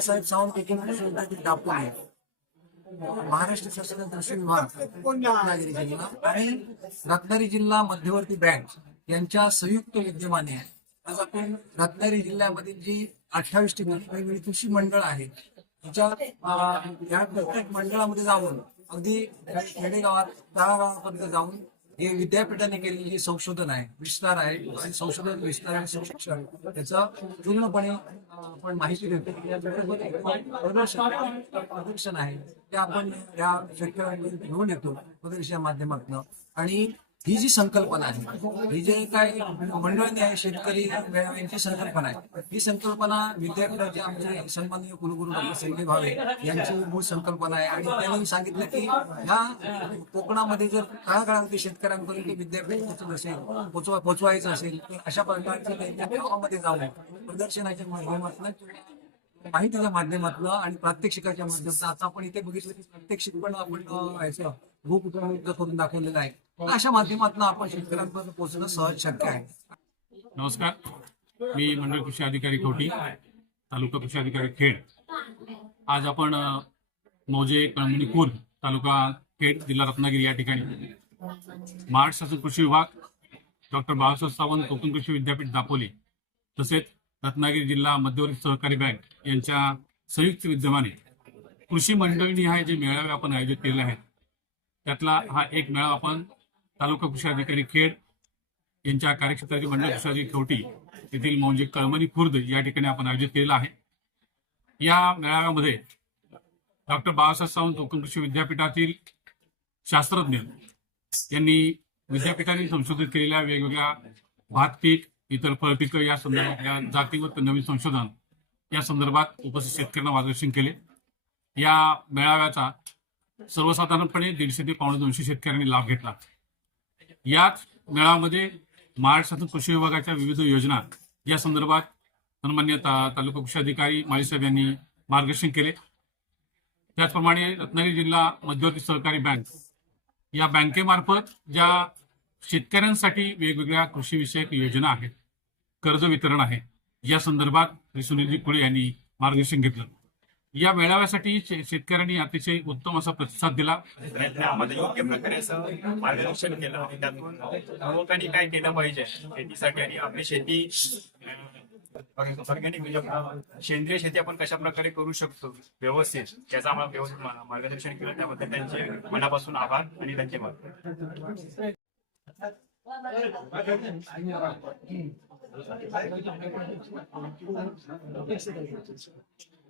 बाळासाहेब सावंत एकोणीसशे विद्यापीठ आहे महाराष्ट्र शासनाचा कृषी विभाग रत्नागिरी जिल्हा आणि रत्नागिरी जिल्हा मध्यवर्ती बँक यांच्या संयुक्त विद्यमाने आज आपण रत्नागिरी जिल्ह्यामधील जी अठ्ठावीस ठिकाणी वेगवेगळी कृषी मंडळ आहेत तिच्या या प्रत्येक मंडळामध्ये जाऊन अगदी खेडेगावात तळागावापर्यंत जाऊन हे विद्यापीठाने केलेले संशोधन आहे विस्तार आहे आणि संशोधन विस्तार आणि संशिक्षण त्याचा पूर्णपणे आपण माहिती देतो. प्रदर्शन प्रदर्शन आहे ते आपण या शेतकऱ्यांकडून घेऊन येतो प्रदर्शन माध्यमातून. आणि ही जी संकल्पना आहे ही जे काय मंडळाने आहे शेतकरी यांची संकल्पना आहे ही संकल्पना विद्यापीठाचे आमचे सन्माननीय कुलगुरू डॉक्टर संजय भावे यांची मूळ संकल्पना आहे. आणि त्यांनी सांगितलं की ह्या कोकणामध्ये जर काळाकाळामध्ये शेतकऱ्यांपर्यंत विद्यापीठ पोहोचत असेल पोचवा पोचवायचं असेल तर अशा प्रकारच्या त्यांच्या गावामध्ये जाऊन प्रदर्शनाच्या माध्यमातून माहितीच्या माध्यमातून आणि प्रात्यक्षिकाच्या माध्यमातून आता आपण इथे बघितलं की प्रात्यक्षिक पण आपण याचं भूक उपलब्ध करून दाखवलेलं आहे. अशा माध्यमातून आपण शेतकऱ्यांपर्यंत पोहोचणं सहज शक्य आहे. नमस्कार. मी मंडळ कृषी अधिकारी कोटी तालुका कृषी अधिकारी खेड. आज आपण मोजे मौजे कळमणी खुर्द तालुका खेड जिल्हा रत्नागिरी या ठिकाणी महाराष्ट्र शासन कृषी विभाग डॉक्टर बाळासाहेब सावंत कोकण कृषी विद्यापीठ दापोली तसेच रत्नागिरी जिल्हा मध्यवर्ती सहकारी बँक यांच्या संयुक्त विद्यमाने कृषी मंडळनिहाय जे मेळावे आपण आयोजित केले आहेत त्यातला हा एक मेळावा आपण तालुका कृषी अधिकारी खेड यांच्या कार्यक्षेत्राची मंडळ कृषी खवटी येथील म्हणजे कळमणी खुर्द या ठिकाणी आपण आयोजित केलेला आहे. या मेळाव्यामध्ये डॉक्टर बाळासाहेब सावंत कोकण कृषी विद्यापीठातील शास्त्रज्ञ यांनी विद्यापीठाने संशोधित केलेल्या वेगवेगळ्या भात पीक इतर फळपिकं या संदर्भात या जातीवर नवीन संशोधन या संदर्भात उपस्थित शेतकऱ्यांना मार्गदर्शन केले. या मेळाव्याचा सर्वसाधारणपणे दीडशे ते पावणे दोनशे शेतकऱ्यांनी लाभ घेतला. याच मेळाव्यामध्ये महाराष्ट्र कृषी विभागाच्या विविध योजना या संदर्भात सन्मान्य तालुका कृषी अधिकारी माळीसाहेब यांनी मार्गदर्शन केले. त्याचप्रमाणे रत्नागिरी जिल्हा मध्यवर्ती सहकारी बँक या बँकेमार्फत ज्या शेतकऱ्यांसाठी वेगवेगळ्या कृषीविषयक योजना आहेत कर्ज वितरण आहे या संदर्भात श्री सुनीलजी कुळे यांनी मार्गदर्शन घेतलं. या मेळाव्यासाठी शे- शेतकऱ्यांनी अतिशय उत्तम असा प्रतिसाद दिला. योग्य प्रकारे असं मार्गदर्शन केलं आणि त्यातून युवकांनी काय केलं पाहिजे शेतीसाठी आणि आपली शेती ऑर्गॅनिक म्हणजे सेंद्रिय शेती आपण कशा प्रकारे करू शकतो व्यवस्थित त्याचं आम्हाला व्यवस्थित मार्गदर्शन केलं. त्याबद्दल त्यांचे मनापासून आभार आणि धन्यवाद.